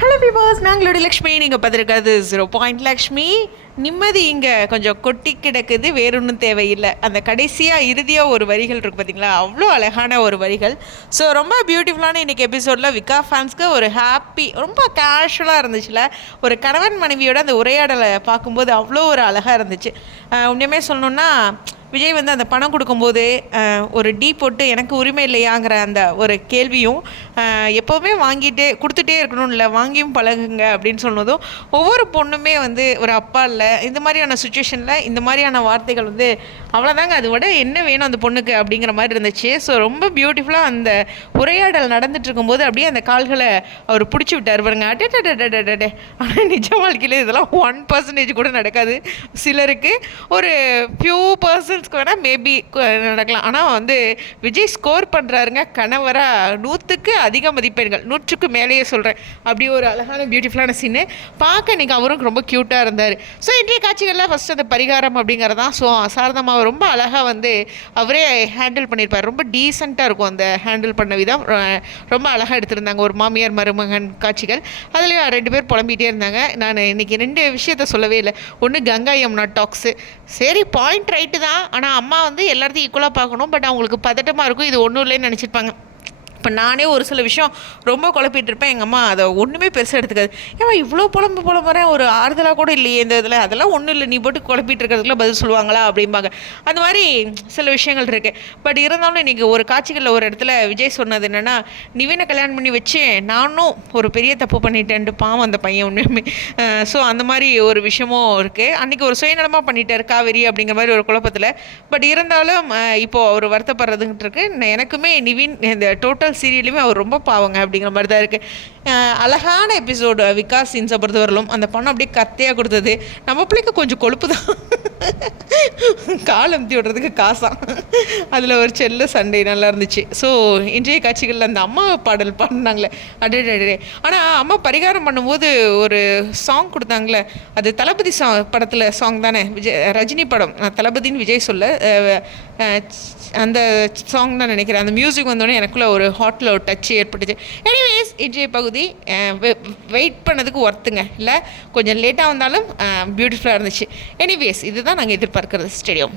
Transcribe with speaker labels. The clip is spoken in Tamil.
Speaker 1: ஹலோ பீபர்ஸ் நாங்களோட லக்ஷ்மி நீங்கள் பார்த்துருக்கிறது ஜீரோ பாயிண்ட் லக்ஷ்மி நிம்மதி இங்கே கொஞ்சம் கொட்டி கிடக்குது. வேற ஒன்றும் தேவையில்லை. அந்த கடைசியாக இறுதியாக ஒரு வரிகள் இருக்குது பார்த்தீங்களா அவ்வளோ அழகான ஒரு வரிகள். ஸோ ரொம்ப பியூட்டிஃபுல்லான இன்றைக்கி எபிசோடில் விகா ஃபேன்ஸ்க்கு ஒரு ஹாப்பி ரொம்ப கேஷுவலாக இருந்துச்சுல. ஒரு கணவன் மனைவியோட அந்த உரையாடலை பார்க்கும்போது அவ்வளோ ஒரு அழகாக இருந்துச்சு. உண்மையுமே சொல்லணுன்னா விஜய் வந்து அந்த பணம் கொடுக்கும்போது ஒரு டீ போட்டு எனக்கு உரிமை இல்லையாங்கிற அந்த ஒரு கேள்வியும் எப்போவுமே வாங்கிட்டே கொடுத்துட்டே இருக்கணும் இல்லை வாங்கியும் பழகுங்க அப்படின்னு சொன்னதும் ஒவ்வொரு பொண்ணுமே வந்து ஒரு அப்பா இல்லை இந்த மாதிரியான சுச்சுவேஷனில் இந்த மாதிரியான வார்த்தைகள் வந்து அவ்வளோதாங்க அதை விட என்ன வேணும் அந்த பொண்ணுக்கு அப்படிங்கிற மாதிரி இருந்துச்சு. ஸோ ரொம்ப பியூட்டிஃபுல்லாக அந்த உரையாடல் நடந்துட்டு இருக்கும்போது அப்படியே அந்த கால்களை அவர் பிடிச்சி விட்டார் பாருங்க. அடே ஆனால் நிஜ வாழ்க்கையில் இதெல்லாம் ஒன் பர்சன்டேஜ் கூட நடக்காது. சிலருக்கு ஒரு ஃபியூ ரீசன்ஸ்க்கு வேணால் மேபி நடக்கலாம். ஆனால் வந்து விஜய் ஸ்கோர் பண்ணுறாருங்க கணவராக நூற்றுக்கு அதிக மதிப்பெண்கள். நூற்றுக்கு மேலேயே சொல்கிறேன் அப்படி ஒரு அழகான பியூட்டிஃபுல்லான சீனு பார்க்க இன்னைக்கு அவரும் ரொம்ப க்யூட்டாக இருந்தார். ஸோ இன்றைய காட்சிகளில் ஃபஸ்ட் அந்த பரிகாரம் அப்படிங்கிறது தான் ஸோ சாரதமாக ரொம்ப அழகாக வந்து அவரே ஹேண்டில் பண்ணியிருப்பார் ரொம்ப டீசெண்டாக இருக்கும் அந்த ஹேண்டில் பண்ண விதம். ரொம்ப அழகாக எடுத்திருந்தாங்க. ஒரு மாமியார் மருமகன் காட்சிகள். அதுலேயும் ரெண்டு பேர் புலம்பிகிட்டே இருந்தாங்க. நான் இன்னைக்கு ரெண்டு விஷயத்த சொல்லவே இல்லை. ஒன்று கங்கா யமுனா டாக்ஸு சரி பாயிண்ட் ரைட்டு தான். ஆனால் அம்மா வந்து எல்லாத்தையும் ஈக்குவலாக பார்க்கணும். பட் அவங்களுக்கு பதட்டமாக இருக்கும். இது ஒன்றும் இல்லைன்னு நினச்சிருப்பாங்க. இப்போ நானே ஒரு சில விஷயம் ரொம்ப குழப்பிட்டு இருப்பேன். எங்கள் அம்மா அதை ஒன்றுமே பெருசாக எடுத்துக்காது. ஏன் இவ்வளோ புலம்பு புலம்புறேன் ஒரு ஆறுதலாக கூட இல்லையே இந்த இதில். அதெல்லாம் ஒன்றும் இல்லை. நீ போட்டு குழப்பிட்டு இருக்கிறதுக்குள்ள பதில் சொல்லுவாங்களா? அப்படிம்பாங்க. அந்த மாதிரி சில விஷயங்கள் இருக்குது பட் இருந்தாலும் இன்றைக்கி ஒரு காட்சிகளில் ஒரு இடத்துல விஜய் சொன்னது என்னென்னா நிவினை கல்யாணம் பண்ணி வச்சு நானும் ஒரு பெரிய தப்பு பண்ணிட்டேன்ட்டு பாவம் அந்த பையன் ஒன்றுமே ஸோ அந்த மாதிரி ஒரு விஷயமும் இருக்குது அன்றைக்கி ஒரு சுயநலமாக பண்ணிட்டார் காவேரி அப்படிங்கிற மாதிரி ஒரு குழப்பத்தில். பட் இருந்தாலும் இப்போது அவர் வருத்தப்படுறதுன்ட்டு இருக்கு. எனக்குமே நிவின் இந்த டோட்டல் சீரியலுமே அவர் ரொம்ப பாவங்க அப்படிங்கிற மாதிரி தான் இருக்குது அழகான எபிசோடு விகாஸ் சீன்ஸை பொறுத்தவரையிலும் அந்த பணம் அப்படியே கத்தையாக கொடுத்தது. நம்ம பிள்ளைக்கு கொஞ்சம் கொழுப்பு தான் கால் அமுத்தி விடுறதுக்கு காசாம் அதில் ஒரு செல்ல சண்டை நல்லா இருந்துச்சு. ஸோ இன்றைய காட்சிகளில் அந்த அம்மா பாடல் பாடினாங்களே. அடே அடே ஆனால் அம்மா பரிகாரம் பண்ணும்போது ஒரு சாங் கொடுத்தாங்களே. அது தளபதி சா படத்தில் சாங் தானே. விஜய் ரஜினி படம். தளபதின்னு விஜய் சொல்ல அந்த சாங் தான் நினைக்கிறேன். அந்த மியூசிக் வந்தோடனே எனக்குள்ளே ஒரு ஹாட்டில் ஒரு டச் ஏற்பட்டுச்சு. எனிவேஸ் இன்றைய பகுதி வெயிட் பண்ணதுக்கு ஒர்த்துங்க இல்லை கொஞ்சம் லேட்டாக வந்தாலும் பியூட்டிஃபுல்லாக இருந்துச்சு. எனிவேஸ் இதுதான் நாங்கள் எதிர்பார்க்குறது ஸ்டேடியம்